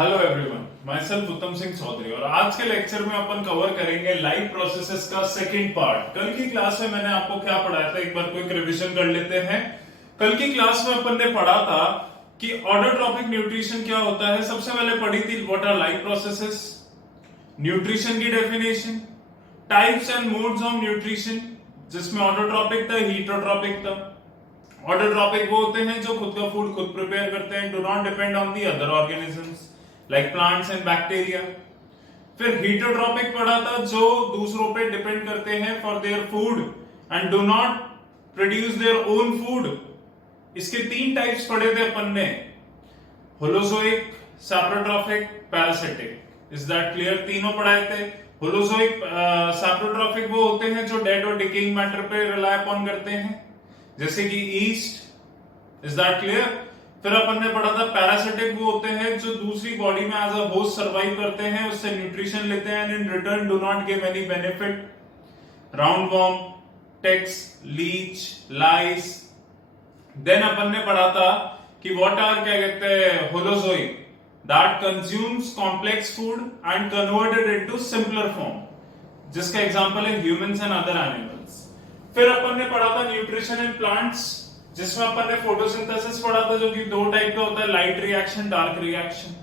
Hello everyone, my self उत्तम सिंह चौधरी और आज के लेक्चर में अपन कवर करेंगे लाइफ प्रोसेसेस का सेकंड पार्ट। कल की क्लास में मैंने आपको क्या पढ़ाया था, एक बार क्विक रिवीजन कर लेते हैं। कल की क्लास में अपन ने पढ़ा था कि ऑर्डोट्रॉपिक न्यूट्रिशन क्या होता है। सबसे पहले पढ़ी थी what are life processes, nutrition की definition, types and modes of nutrition, जिसमें ऑटोट्रॉपिक था, हीटरोट्रॉपिक था। ऑटोट्रॉपिक वो होते हैं जो खुद का फूड खुद प्रिपेयर करते हैं, do not depend on the other organisms like plants and bacteria. फिर हीटरोट्रॉपिक पढ़ा था, जो दूसरों पे डिपेंड करते हैं for their food and do not produce their own food. इसके तीन टाइप्स पढ़े थे अपन ने, holozoic, saprotrophic, parasitic. Is that clear? तीनों पढ़ाए थे। होलोजोइक सैप्रोट्रॉपिक वो होते हैं जो डेड और डिकेइंग मैटर पे रिलाय अपॉन करते हैं, जैसे कि ईस्ट। Is that clear? फिर अपन ने पढ़ा था पैरासिटिक वो होते हैं जो दूसरी बॉडी में एज अ होस्ट सर्वाइव करते हैं, उससे न्यूट्रिशन लेते हैं and in return do not give any benefit. Round worm, ticks, leech, lice. Then अपन ने पढ़ा था कि व्हाट आर, क्या कहते हैं, holozoic, that consumes complex food and converted into simpler form, जिसका एग्जांपल है ह्यूमंस एंड अदर एनिमल्स। फिर अपन ने पढ़ा था न्यूट्रिशन इन प्लांट्स, जिसमें अपन ने फोटोसिंथेसिस पढ़ा था, जो कि दो टाइप का होता है, लाइट रिएक्शन, डार्क रिएक्शन।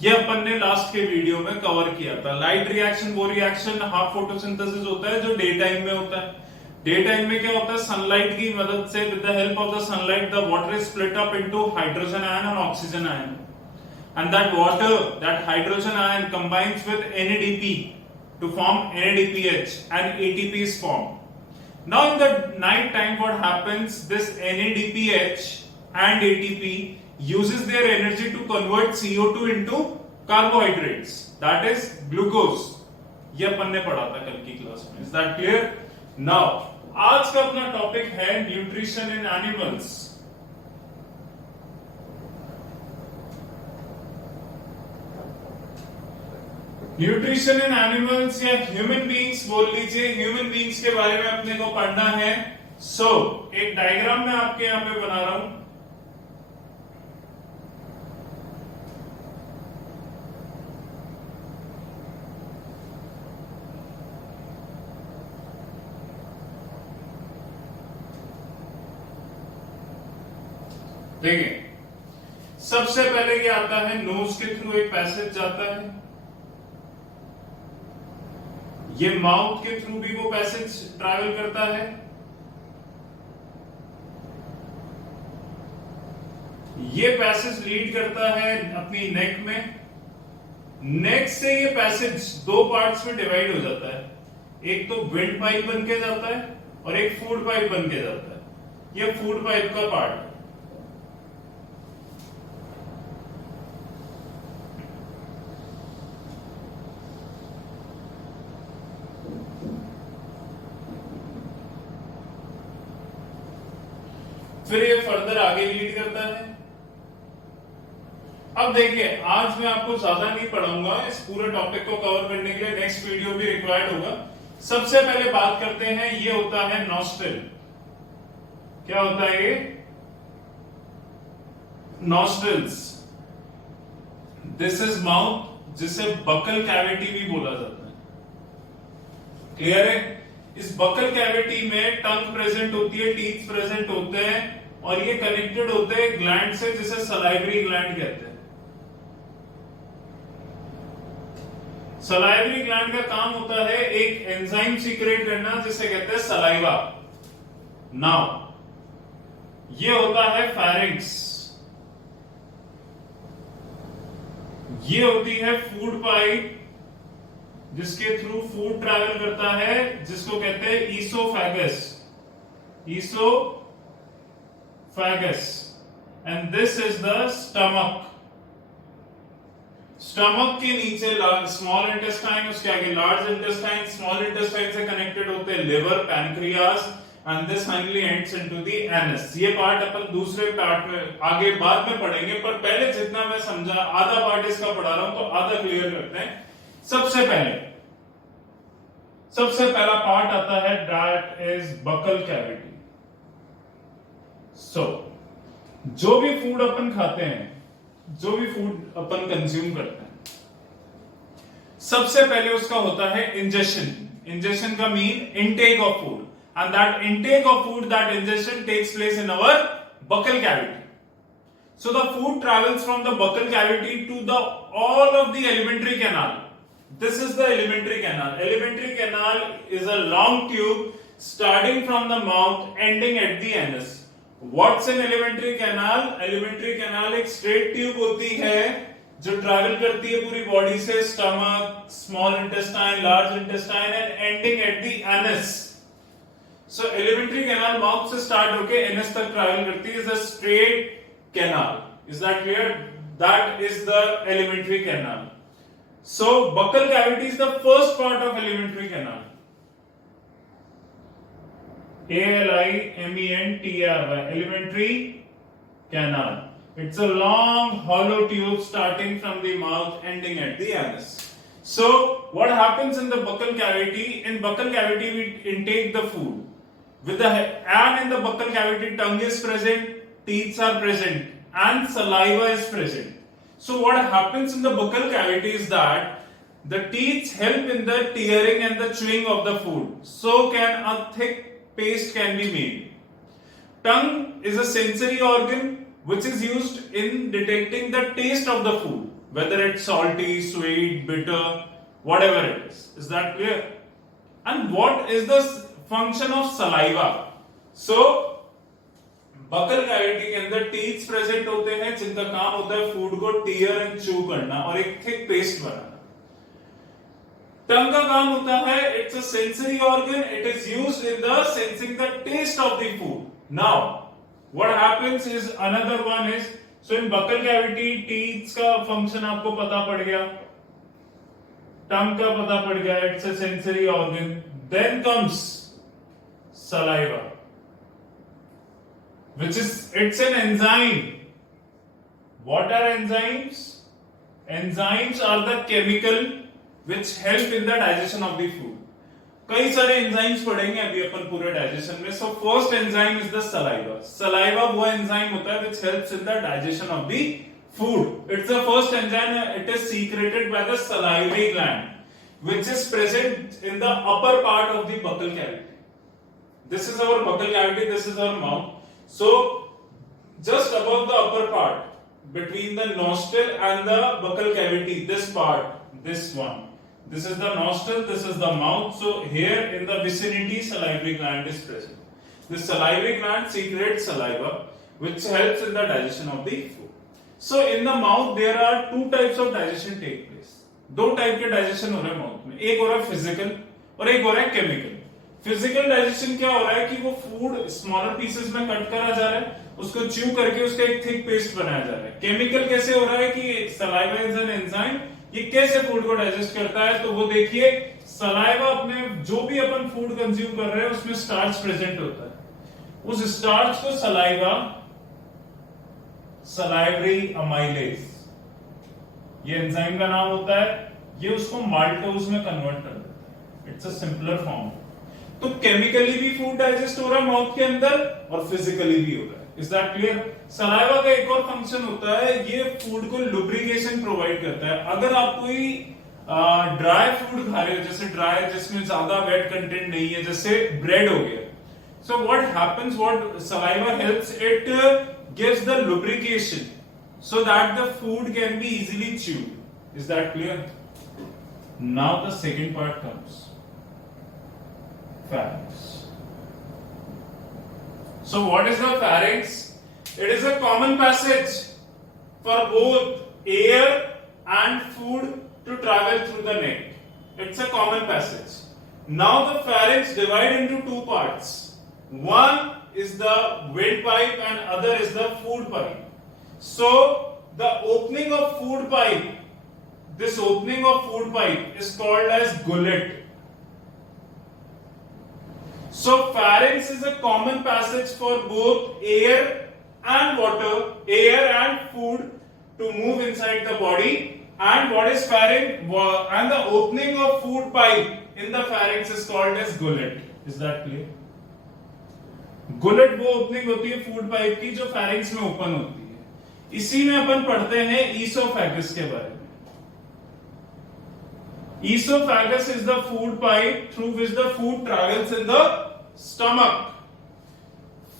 ये अपन ने लास्ट के वीडियो में कवर किया था। लाइट रिएक्शन वो रिएक्शन हाफ फोटोसिंथेसिस होता है जो डे टाइम में होता है। डे टाइम में क्या होता है, सनलाइट की मदद से, with the help of the sunlight, the water is split up into hydrogen ion और oxygen ion, and that water, that hydrogen ion combines with NADP to form NADPH and ATP is formed. Now in the night time what happens, this NADPH and ATP uses their energy to convert CO2 into carbohydrates, that is glucose. ये अपन ने पढ़ा था कल की class में। Is that clear? Now आज का अपना टॉपिक है nutrition in animals. Nutrition in animals या ह्यूमन बीइंग्स बोल लीजिए, ह्यूमन बीइंग्स के बारे में अपने को पढ़ना है। एक डायग्राम मैं आपके यहां पे बना रहा हूं। देखिए, सबसे पहले ये आता है, नोज के थ्रू एक पैसेज जाता है, ये माउथ के थ्रू भी वो पैसेज ट्रैवल करता है, ये पैसेज लीड करता है अपनी नेक में। नेक से ये पैसेज दो पार्ट्स में डिवाइड हो जाता है, एक तो विंड पाइप बन के जाता है और एक फूड पाइप बन के जाता है। ये फूड पाइप का पार्ट है। फिर ये फर्दर आगे लीड करता है। अब देखिए, आज मैं आपको ज्यादा नहीं पढ़ाऊंगा, इस पूरे टॉपिक को कवर करने के लिए नेक्स्ट वीडियो भी रिक्वायर्ड होगा। सबसे पहले बात करते हैं, ये होता है नॉस्ट्रिल। क्या होता है ये? नॉस्ट्रिल्स। दिस इज माउथ, जिसे बकल कैविटी भी बोला जाता है। क्लियर है? इस बकल कैविटी में टंग प्रेजेंट होती है, टीथ प्रेजेंट होते हैं और ये कनेक्टेड होते हैं ग्लैंड से, जिसे सलाइवरी ग्लैंड कहते हैं। सलाइवरी ग्लैंड का काम होता है एक एंजाइम सीक्रेट करना, जिसे कहते हैं सलाइवा। नाउ ये होता है फेरिंक्स, ये होती है फूड पाइप, जिसके थ्रू फूड ट्रैवल करता है, जिसको कहते हैं oesophagus. Oesophagus. And this is the stomach. Stomach के नीचे स्मॉल इंटेस्टाइन, उसके आगे लार्ज इंटेस्टाइन, स्मॉल इंटेस्टाइन से कनेक्टेड होते हैं liver, pancreas, and this finally ends into the anus. ये पार्ट अपन दूसरे पार्ट में आगे बाद में पढ़ेंगे, पर पहले जितना मैं समझा, आधा पार्ट इसका पढ़ा रहा हूं तो आधा क्लियर करते हैं। सबसे पहला पार्ट आता है, दैट इज बकल कैविटी। जो भी फूड अपन खाते हैं जो भी फूड अपन कंज्यूम करते हैं, सबसे पहले उसका होता है इंजेशन। इंजेशन का mean intake of food, and that intake of food, that ingestion takes place in our buccal cavity. So the food travels from the buccal cavity to the all of the alimentary canal. This is the alimentary canal. Alimentary canal is a long tube starting from the mouth ending at the anus. What's an alimentary canal? Alimentary canal एक straight tube होती है जो travel करती है पूरी body से, stomach, small intestine, large intestine and ending at the anus. So alimentary canal mouth से start होके anus तक travel करती है, is a straight canal. Is that clear? That is the alimentary canal. So buccal cavity is the first part of alimentary canal. ALIMENTRY, alimentary canal. It's a long hollow tube starting from the mouth ending at the anus. So what happens in the buccal cavity? In buccal cavity we intake the food. And in the buccal cavity, tongue is present, teeth are present, and saliva is present. So what happens in the buccal cavity is that the teeth help in the tearing and the chewing of the food. So can a thick paste can be made. Tongue is a sensory organ which is used in detecting the taste of the food, whether it's salty, sweet, bitter, whatever it is. Is that clear? And what is the function of saliva? So buccal cavity के अंदर teeth present होते हैं जिनका काम होता है food को tear and chew करना और एक thick paste बनाना. Tongue का काम होता है, it's a sensory organ, it is used in the sensing the taste of the food. Now what happens is another one is, so in buccal cavity teeth का function आपको पता पड़ गया, tongue का पता पड़ गया, it's a sensory organ. Then comes saliva, which is, it's an enzyme. What are enzymes? Enzymes are the chemical which help in the digestion of the food. कई सारे enzymes पढ़ेंगे अभी अपन पूरे digestion में. So first enzyme is the saliva. Saliva वो enzyme होता है which helps in the digestion of the food. It's the first enzyme. It is secreted by the salivary gland, which is present in the upper part of the buccal cavity. This is our buccal cavity, this is our mouth. So just above the upper part, between the nostril and the buccal cavity, this part, this one, this is the nostril, this is the mouth. So here in the vicinity, salivary gland is present. The salivary gland secretes saliva, which helps in the digestion of the food. So in the mouth there are two types of digestion take place. दो type के digestion हो रहे हैं mouth में, एक हो रहा है फिजिकल और एक हो रहा है केमिकल. फिजिकल डाइजेशन क्या हो रहा है कि वो फूड स्मॉलर पीसेस में कट करा जा रहा है, उसको च्यू करके उसका एक थिक पेस्ट बनाया जा रहा है. केमिकल कैसे हो रहा है कि सलाइवा इज एन एंजाइम, ये कैसे फूड को डाइजेस्ट करता है. तो वो देखिए सलाइवा अपने जो भी अपन फूड कंज्यूम कर रहे हैं उसमें स्टार्च प्रेजेंट होता है, उस स्टार्च को सलाइवा सलाइवरी अमाइलेज ये एंजाइम का नाम होता है, ये उसको माल्टोज में कन्वर्ट कर देता है. It's a simpler form. तो केमिकली भी फूड डाइजेस्ट हो रहा है माउथ के अंदर और फिजिकली भी हो रहा है. Is that clear? सलाइवा का एक और फंक्शन होता है, ये फूड को लुब्रिकेशन प्रोवाइड करता है. अगर आप कोई ड्राई फूड खा रहे हो, जैसे ड्राई जिसमें ज्यादा वेट कंटेंट नहीं है, जैसे ब्रेड हो गया, so what happens, what saliva helps, it gives the lubrication so that the food can be easily chewed. Is that clear? Now the second part comes. Pharynx. So what is the pharynx? It is a common passage for both air and food to travel through the neck. It's a common passage. Now the pharynx divided into two parts. One is the windpipe and other is the food pipe. So the opening of food pipe, this opening of food pipe is called as gullet. So pharynx is a common passage for both air and water, air and food to move inside the body. And what is pharynx? And the opening of food pipe in the pharynx is called as gullet. Is that clear? Gullet वो opening होती है food pipe की जो pharynx में open होती है. इसी में अपन पढ़ते हैं ईसोफेगस के बारे में। Esophagus is the food pipe through which the food travels in the stomach.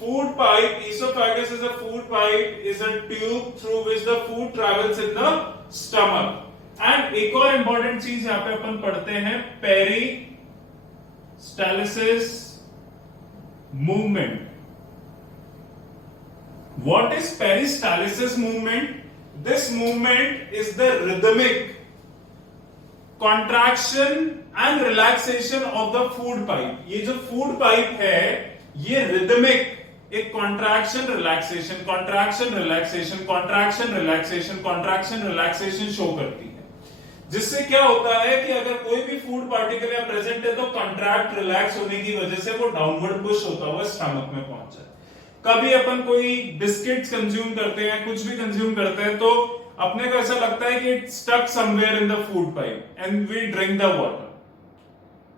Food pipe, esophagus is a food pipe, is a tube through which the food travels in the stomach. And एक और important चीज यहाँ पे अपन पढ़ते हैं peristalsis movement. What is peristalsis movement? This movement is the rhythmic contraction and relaxation of the food pipe. ये जो food pipe है ये rhythmic एक contraction relaxation contraction relaxation contraction relaxation contraction relaxation show करती है, जिससे क्या होता है कि अगर कोई भी फूड पार्टिकल यहाँ प्रेजेंट है तो कंट्रैक्ट रिलैक्स होने की वजह से वो डाउनवर्ड पुश होता हुआ स्टमक में पहुंच जाए। कभी अपन कोई बिस्किट्स कंज्यूम करते हैं, कुछ भी कंज्यूम करते हैं तो अपने को ऐसा लगता है कि it stuck somewhere in the food pipe and we drink the water,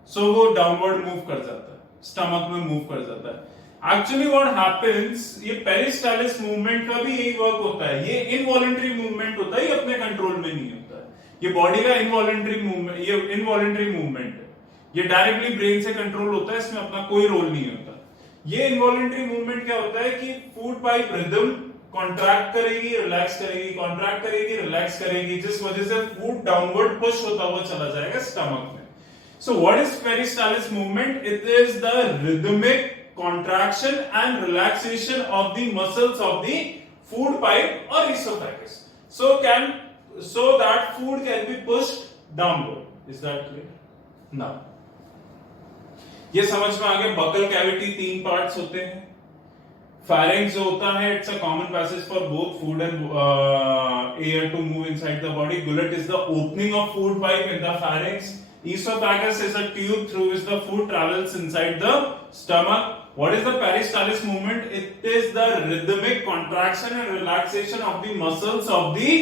so वो डाउनवर्ड मूव कर जाता है, स्टमक में मूव कर जाता है। एक्चुअली व्हाट हैपेंस, ये पेरिस्टालिस मूवमेंट का भी यही वर्क होता है। ये इनवॉलंटरी मूवमेंट होता है, ये अपने कंट्रोल में नहीं होता है। ये बॉडी का इनवॉलंटरी मूवमेंट, ये इनवॉलंटरी मूवमेंट है, ये डायरेक्टली ब्रेन से कंट्रोल होता है, इसमें अपना कोई रोल नहीं होता। ये इनवॉलंटरी मूवमेंट क्या होता है कि फूड पाइप रिदम कॉन्ट्रैक्ट करेगी, रिलैक्स करेगी, कॉन्ट्रैक्ट करेगी, रिलैक्स करेगी, जिस वजह से फूड डाउनवर्ड पुश होता हुआ चला जाएगा स्टमक में। So what is peristalsis movement? It is the rhythmic contraction and relaxation of the muscles of the food pipe or esophagus, so that food can be pushed downward. Is that clear? Now ये समझ में आ गया। Buccal cavity 3 parts होते हैं। Pharynx जो होता है, it's a common passage for both food and air to move inside the body. Gullet is the opening of food pipe in the pharynx. Esophagus is a tube through which the food travels inside the stomach. What is the peristalsis movement? It is the rhythmic contraction and relaxation of the muscles of the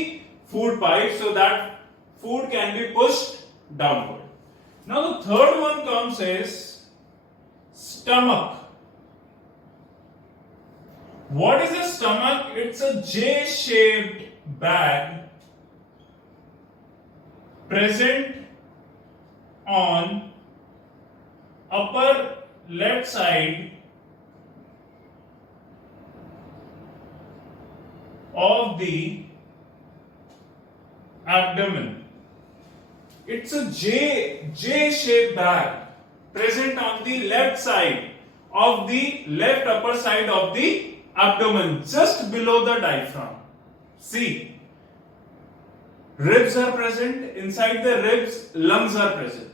food pipe so that food can be pushed downward. Now the third one comes is stomach. What is a stomach? It's a J-shaped bag present on upper left side of the abdomen. It's a J-shaped bag present on the left side of the left upper side of the abdomen, just below the diaphragm. See, ribs are present, inside the ribs lungs are present,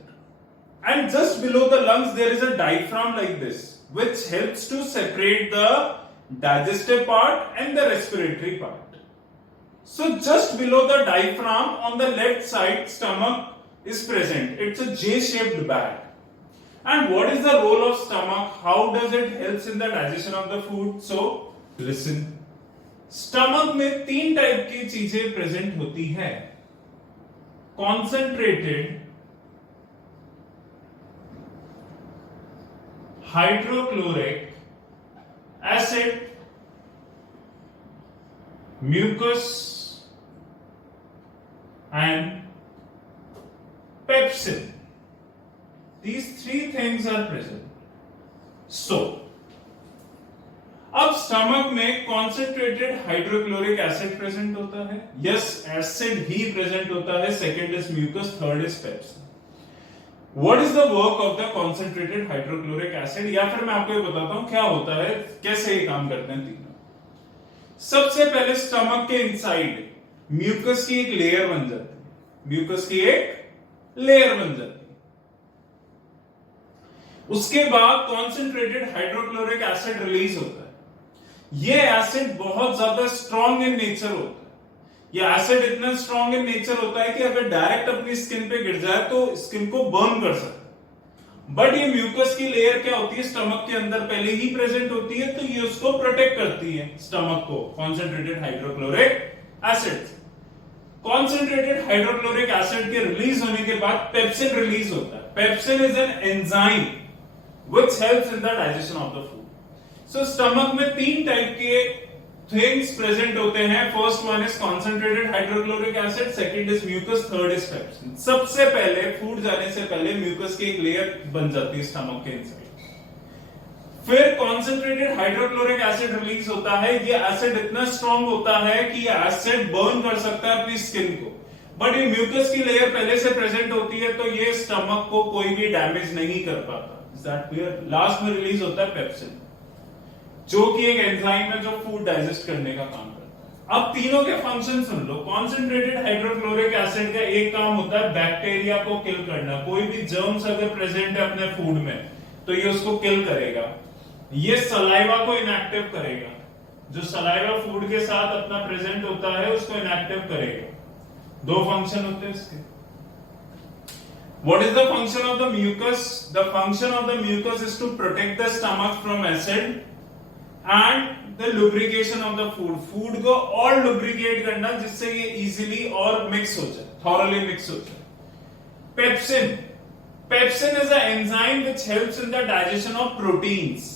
and just below the lungs there is a diaphragm like this, which helps to separate the digestive part and the respiratory part. So just below the diaphragm on the left side stomach is present. It's a J-shaped bag. And what is the role of stomach? How does it help in the digestion of the food? So listen. Stomach में 3 type की चीजें present होती हैं। Concentrated hydrochloric acid, mucus and pepsin. These 3 things are present. So, अब stomach में concentrated hydrochloric acid present होता है। Yes, acid ही प्रेजेंट होता है। Second is mucus, third is pepsin. What is the work of the concentrated hydrochloric acid? या फिर मैं आपको ये बताता हूं क्या होता है, कैसे ये काम करते हैं तीनों। सबसे पहले स्टमक के इनसाइड म्यूकस की एक लेयर बन जाती है। म्यूकस की एक लेयर बन जाती है। उसके बाद कॉन्सेंट्रेटेड हाइड्रोक्लोरिक एसिड रिलीज होता है। ये एसिड बहुत ज्यादा स्ट्रॉन्ग इन नेचर होता है। ये एसिड इतना स्ट्रॉन्ग इन नेचर होता है कि अगर डायरेक्ट अपनी स्किन पे गिर जाए तो स्किन को बर्न कर सकता है। बट ये म्यूकस की लेयर क्या होती है, स्टमक के अंदर पहले ही प्रेजेंट होती है, तो ये उसको प्रोटेक्ट करती है, स्टमक को, concentrated hydrochloric acid. Concentrated hydrochloric acid के रिलीज होने के बाद पेप्सिन रिलीज होता है। Pepsin is an enzyme which helps in the digestion of the food. So stomach में 3 टाइप के थिंग्स प्रेजेंट होते हैं। First one is concentrated hydrochloric acid, second is mucus, third is pepsin. सबसे पहले food जाने से पहले म्यूकस की एक लेयर बन जाती है स्टमक के इनसाइड। फिर कॉन्सेंट्रेटेड हाइड्रोक्लोरिक एसिड रिलीज होता है। ये एसिड इतना स्ट्रॉन्ग होता है कि ये एसिड बर्न कर सकता है अपनी स्किन को, बट ये म्यूकस की लेयर पहले से प्रेजेंट होती है तो ये स्टमक को कोई भी डैमेज नहीं कर पाता। Is that clear? लास्ट में रिलीज होता है पेप्सिन, जो कि एक एंजाइम है जो फूड डाइजेस्ट करने का काम करता है। अब तीनों के फंक्शन सुन लो। कॉन्सेंट्रेटेड हाइड्रोक्लोरिक एसिड का एक काम होता है बैक्टीरिया को किल करना। कोई भी जर्म्स अगर प्रेजेंट है अपने फूड में तो ये उसको किल करेगा। ये सलाइवा को इनएक्टिव करेगा। जो सलाइवा फूड के साथ अपना प्रेजेंट होता है उसको इनएक्टिव करेगा। दो फंक्शन होते हैं इसके। What is the function of the mucus? The function of the mucus is to protect the stomach from acid and the lubrication of the food. Food को और lubricate करना जिससे ये easily और mix हो जाए, thoroughly mix हो जाए। Pepsin. Pepsin is an enzyme which helps in the digestion of proteins.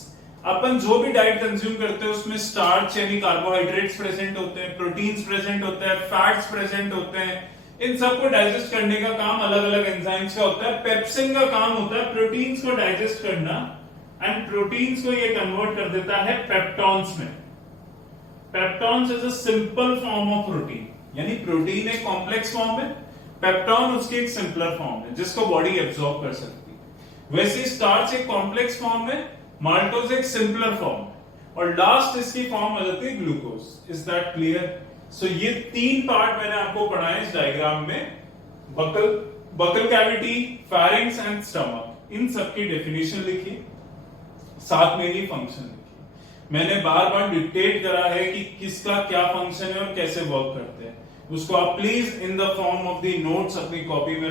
अपन जो भी डाइट कंज्यूम करते हैं उसमें स्टार्च यानी कार्बोहाइड्रेट्स प्रेजेंट होते हैं, प्रोटीन्स प्रेजेंट होते हैं, फैट्स प्रेजेंट होते हैं। इन सबको डाइजेस्ट करने का काम अलग अलग एंजाइम्स का होता है। पेप्सिन का काम होता है प्रोटीन्स को डाइजेस्ट करना एंड प्रोटीन्स को ये कन्वर्ट कर देता है पेप्टॉन्स में। Peptones is a simple form of protein, यानी प्रोटीन एक कॉम्प्लेक्स फॉर्म है, पेप्टॉन उसकी एक सिंपलर फॉर्म है जिसको बॉडी एब्सॉर्ब कर सकती है। वैसे स्टार्च एक कॉम्प्लेक्स फॉर्म है, माल्टोज एक सिंपलर फॉर्म, और लास्ट इसकी फॉर्म आ जाती है glucose. Is that clear? So ये तीन पार्ट मैंने आपको पढ़ाए इस डायग्राम में, buccal cavity, pharynx and stomach. इन सबकी डेफिनेशन लिखी, साथ में ही फंक्शन लिखी। मैंने बार बार डिक्टेट करा है कि किसका क्या फंक्शन है और कैसे वर्क करते हैं। उसको आप please in the form of the notes अपनी कॉपी में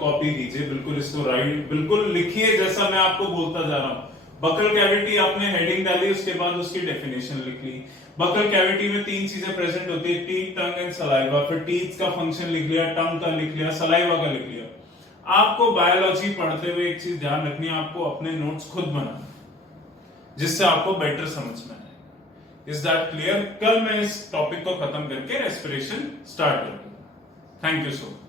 कॉपी कीजिए। बिल्कुल इसको राइट बिल्कुल लिखिए जैसा मैं आपको बोलता जा रहा हूं। बकल कैविटी आपने हेडिंग डाली, उसके बाद उसकी डेफिनेशन लिख ली। बकल कैविटी में तीन चीजें प्रेजेंट होती है, टीथ, टंग एंड सलाइवा। फिर टीथ का फंक्शन लिख लिया, टंग का लिख लिया, सलाइवा का लिख लिया। आपको बायोलॉजी पढ़ते हुए एक चीज ध्यान रखनी है, आपको अपने नोट्स खुद बनाना जिससे आपको बेटर समझ में आए। Is that clear? कल मैं इस टॉपिक को खत्म करके रेस्पिरेशन स्टार्ट करूंगा। Thank you so much.